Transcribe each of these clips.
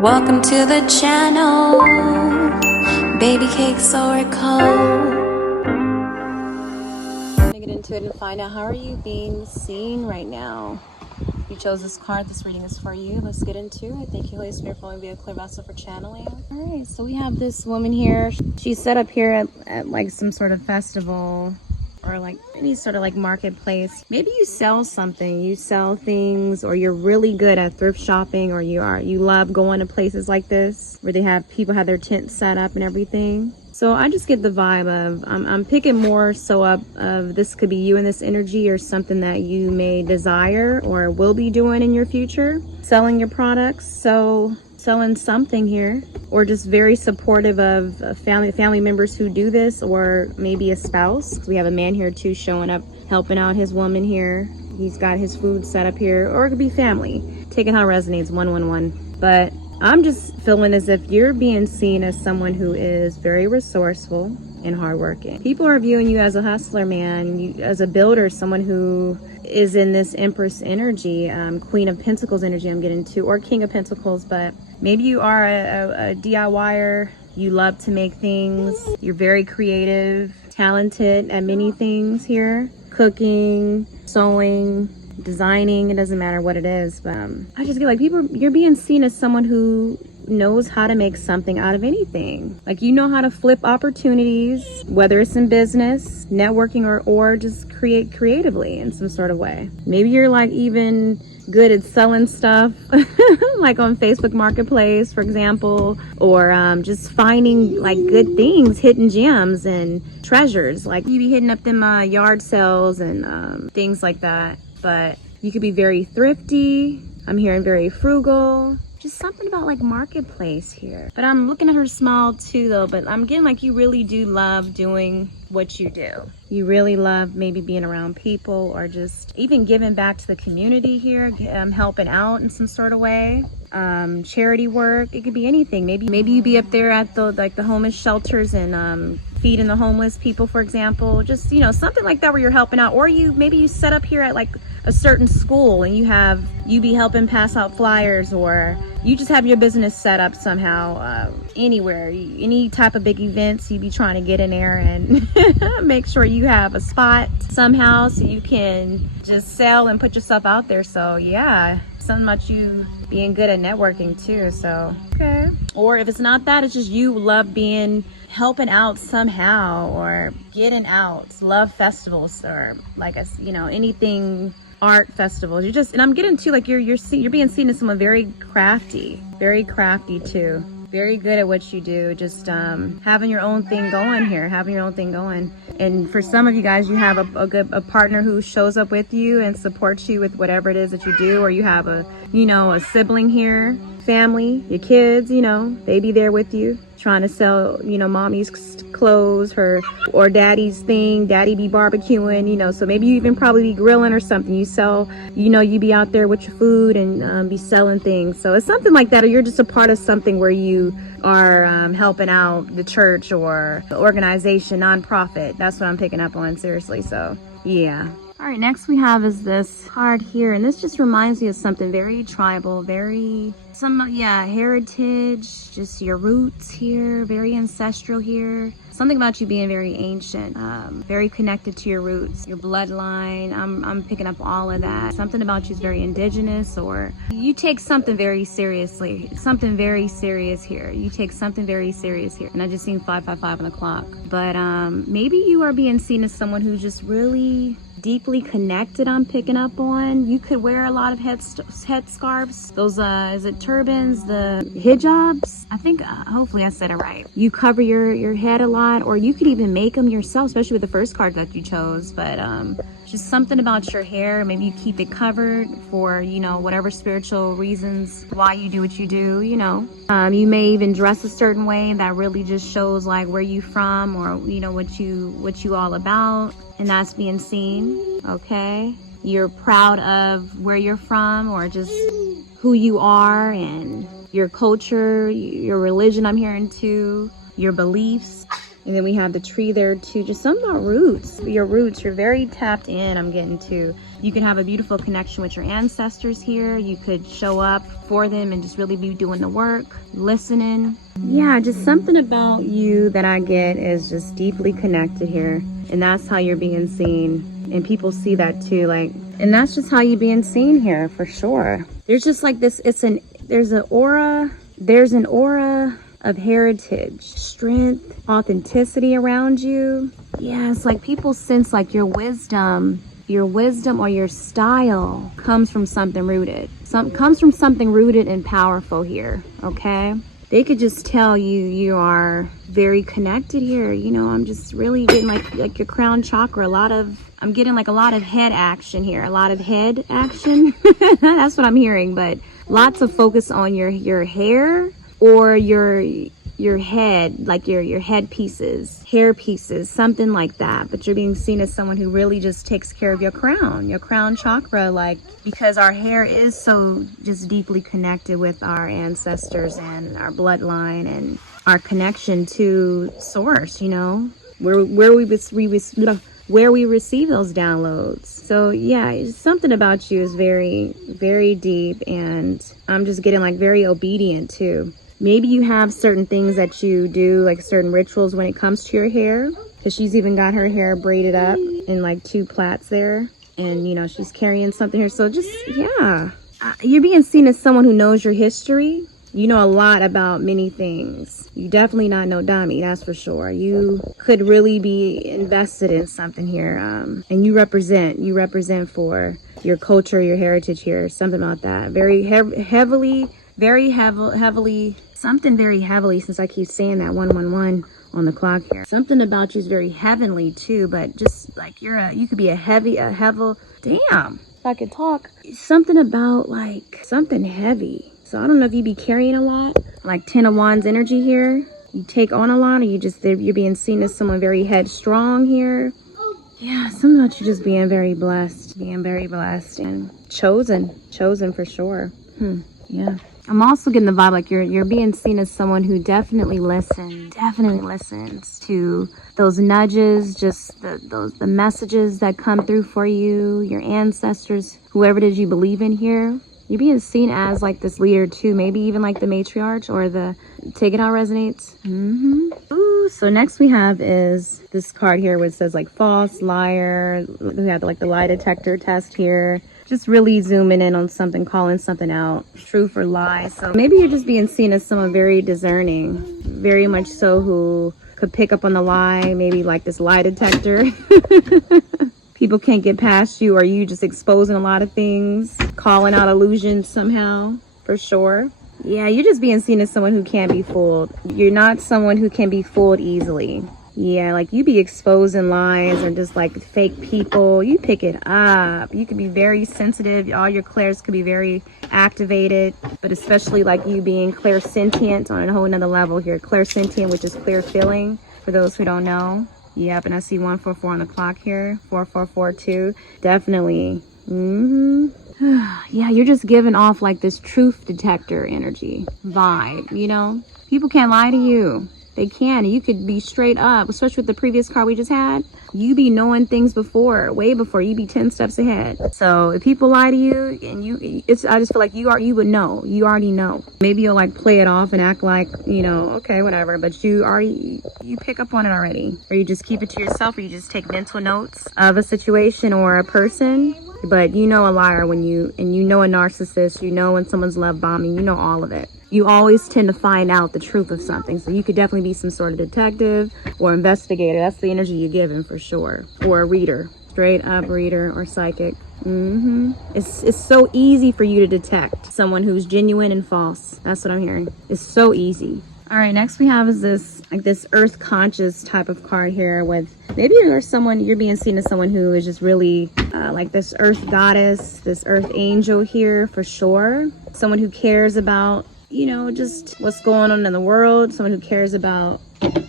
Welcome to the channel, BabycakesOracle. I'm gonna get into it and find out, how are you being seen right now? You chose this card. This reading is for you. Let's get into it. Thank you, Holy Spirit, for letting me be a clear vessel for channeling. All right, so we have this woman here. She's set up here at like some sort of festival, or like any sort of like marketplace. Maybe you sell something, you sell things, or you're really good at thrift shopping, or you love going to places like this where they have people have their tents set up and everything. So I just get the vibe of, I'm picking more so up of this could be you in this energy, or something that you may desire or will be doing in your future, selling your products. So selling something here, or just very supportive of family members who do this, or maybe a spouse. We have a man here too showing up, helping out his woman here. He's got his food set up here, or it could be family. Take it how it resonates, 111. But I'm just feeling as if you're being seen as someone who is very resourceful and hardworking. People are viewing you as a hustler, man, you, as a builder, someone who is in this Empress energy, Queen of Pentacles energy I'm getting to, or King of Pentacles. But maybe you are a DIYer. You love to make things. You're very creative, talented at many things here. Cooking, sewing, designing, it doesn't matter what it is. But I just get like you're being seen as someone who knows how to make something out of anything. Like, you know how to flip opportunities, whether it's in business, networking, or just create creatively in some sort of way. Maybe you're like even good at selling stuff like on Facebook Marketplace, for example, or just finding like good things, hidden gems and treasures. Like, you be hitting up them yard sales and things like that. But you could be very thrifty. I'm hearing very frugal. Just something about like marketplace here. But I'm looking at her smile too though, but I'm getting like you really do love doing what you do. You really love maybe being around people, or just even giving back to the community here, helping out in some sort of way. Charity work, it could be anything. Maybe you be up there at the homeless shelters and feeding the homeless people, for example. Just, you know, something like that where you're helping out. Or maybe you set up here at like a certain school and you be helping pass out flyers, or you just have your business set up somehow, anywhere, any type of big events, you be trying to get in there and make sure you have a spot somehow so you can just sell and put yourself out there. So yeah, something about you being good at networking too. So okay. Or if it's not that, it's just you love helping out somehow, or getting out, love festivals, or like anything, art festivals. And I'm getting to like you're being seen as someone very crafty too, very good at what you do. Just having your own thing going here, and for some of you guys, you have a partner who shows up with you and supports you with whatever it is that you do, or you have a sibling here, family, your kids, they be there with you trying to sell, mommy's clothes, or daddy's thing. Daddy be barbecuing, so maybe you even probably be grilling or something. You sell, you be out there with your food and be selling things. So it's something like that, or you're just a part of something where you are helping out the church or the organization, nonprofit. That's what I'm picking up on, seriously. So yeah. All right, next we have is this card here, and this just reminds me of something very tribal, heritage, just your roots here, very ancestral here. Something about you being very ancient, very connected to your roots, your bloodline. I'm picking up all of that. Something about you is very indigenous, or you take something very seriously. Something very serious here. You take something very serious here. And I just seen 555 on the clock. But maybe you are being seen as someone who's just really deeply connected. I'm picking up on. You could wear a lot of head scarves. Those is it turbans, the hijabs? I think hopefully I said it right. You cover your head a lot, or you could even make them yourself, especially with the first card that you chose. But just something about your hair. Maybe you keep it covered for whatever spiritual reasons why you do what you do. You may even dress a certain way that really just shows like where you from, or what you all about. And that's being seen. Okay, you're proud of where you're from, or just who you are, and your culture, your religion, I'm hearing too, your beliefs. And then we have the tree there too. Just something about roots. Your roots, you're very tapped in, I'm getting to. You could have a beautiful connection with your ancestors here. You could show up for them and just really be doing the work, listening. Yeah, just something about you that I get is just deeply connected here. And that's how you're being seen. And people see that too, like, and that's just how you're being seen here for sure. There's just like this, there's an aura of heritage, strength, authenticity around you. Yeah, it's like people sense like your wisdom or your style comes from something rooted. Comes from something rooted and powerful here, okay? They could just tell you are very connected here. You know, I'm just really getting like your crown chakra, I'm getting like a lot of head action here, a lot of head action. That's what I'm hearing, but lots of focus on your hair or your head, like your head pieces, hair pieces, something like that. But you're being seen as someone who really just takes care of your crown chakra, like, because our hair is so just deeply connected with our ancestors and our bloodline and our connection to source, you know, where we receive those downloads. So yeah, something about you is very, very deep, and I'm just getting like very obedient too. Maybe you have certain things that you do, like certain rituals when it comes to your hair, because she's even got her hair braided up in like 2 plaits there, and you know, she's carrying something here. So just, yeah, you're being seen as someone who knows your history. You know a lot about many things. You definitely not no dummy, that's for sure. You could really be invested in something here, and you represent for your culture, your heritage here, something about that. Very heavily, something very heavily, since I keep saying that 111 on the clock here. Something about you is very heavenly too, but just like you could be damn, if I could talk. Something about like something heavy. So I don't know if you be carrying a lot, like 10 of Wands energy here. You take on a lot, or you're being seen as someone very headstrong here. Yeah, something about you just being very blessed and chosen for sure. Yeah. I'm also getting the vibe like you're being seen as someone who definitely listens to those nudges, just the messages that come through for you, your ancestors, whoever it is you believe in here. You're being seen as like this leader too, maybe even like the matriarch or take it how it resonates. Ooh, so next we have is this card here where it says like false, liar. We have like the lie detector test here. Just really zooming in on something, calling something out, truth or lie. So maybe you're just being seen as someone very discerning, very much so, who could pick up on the lie, maybe like this lie detector. People can't get past you, or you just exposing a lot of things, calling out illusions somehow, for sure. Yeah, you're just being seen as someone who can't be fooled. You're not someone who can be fooled easily. Yeah, like you be exposing lies or just like fake people. You pick it up. You could be very sensitive. All your clairs could be very activated, but especially like you being clairsentient on a whole nother level here. Clairsentient, which is clear feeling for those who don't know. Yep, and I see 144 on the clock here. 4442. Definitely. Yeah, you're just giving off like this truth detector energy vibe, you know? People can't lie to you. They can. You could be straight up, especially with the previous card we just had. You be knowing things way before. You be 10 steps ahead. So if people lie to you, and I just feel like you would know. You already know. Maybe you'll like play it off and act like, you know, okay, whatever. But you pick up on it already. Or you just keep it to yourself, or you just take mental notes of a situation or a person. But you know a liar when you know a narcissist. You know when someone's love bombing. You know all of it. You always tend to find out the truth of something. So you could definitely be some sort of detective or investigator. That's the energy you're giving for sure. Or a reader, straight up reader or psychic. It's so easy for you to detect someone who's genuine and false. That's what I'm hearing. It's so easy. All right, next we have is this earth conscious type of card here with, maybe you're being seen as someone who is just really like this earth goddess, this earth angel here for sure. Someone who cares about, you know, just what's going on in the world. Someone who cares about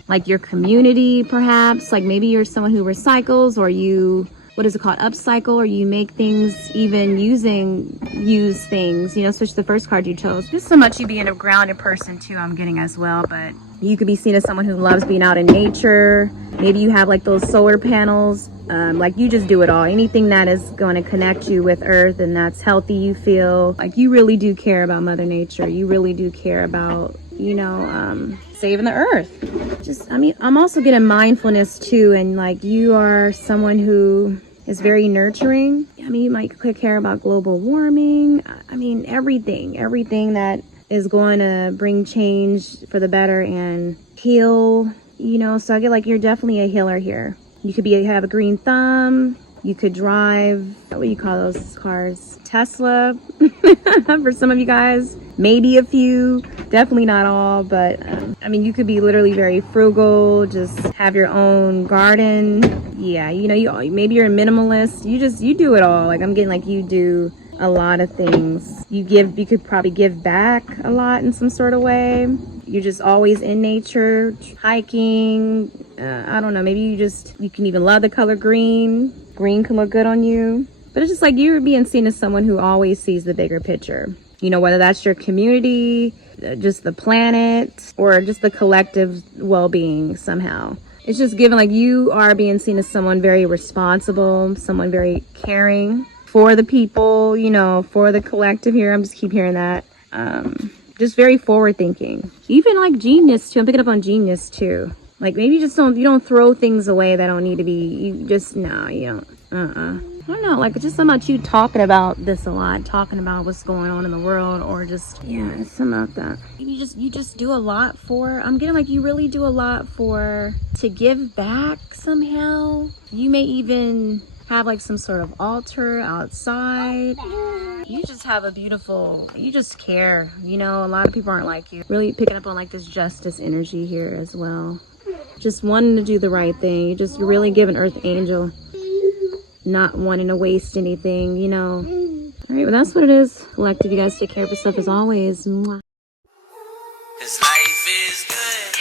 like your community, perhaps. Like maybe you're someone who recycles, or you, what is it called, upcycle, or you make things, even use things, you know, especially the first card you chose. Just so much you being a grounded person too, I'm getting as well. But You could be seen as someone who loves being out in nature. Maybe you have like those solar panels. Like you just do it all. Anything that is going to connect you with earth and that's healthy, you feel like you really do care about Mother Nature. You really do care about, you know, saving the earth. Just, I mean, I'm also getting mindfulness too. And like you are someone who is very nurturing. I mean, you might care about global warming. I mean, everything that is going to bring change for the better and heal, you know. So I get like you're definitely a healer here. You could have a green thumb. You could drive, what do you call those cars? Tesla for some of you guys. Maybe a few, definitely not all, but I mean, you could be literally very frugal, just have your own garden. Yeah, you know, maybe you're a minimalist. You do it all. Like I'm getting like you do a lot of things. You could probably give back a lot in some sort of way. You're just always in nature, hiking. I don't know, maybe you can even love the color green. Green can look good on you. But it's just like you're being seen as someone who always sees the bigger picture. You know, whether that's your community, just the planet, or just the collective well-being somehow. It's just given like you are being seen as someone very responsible, someone very caring for the people, you know, for the collective here. I'm just keep hearing that. Just very forward thinking. Even like genius too. I'm picking up on genius too. Like maybe you don't throw things away that don't need to be, you just, no, you don't, I don't know, like just something about you talking about this a lot, talking about what's going on in the world, or just, yeah, it's something about that. You just do a lot I'm getting like you really do a lot to give back somehow. You may even have like some sort of altar outside. You just have you just care, you know. A lot of people aren't like you. Really picking up on like this justice energy here as well. Just wanting to do the right thing. You just really give an earth angel, not wanting to waste anything, you know. All right, well, that's what it is. Collective, you guys take care of yourself as always. Mwah. 'Cause life is good.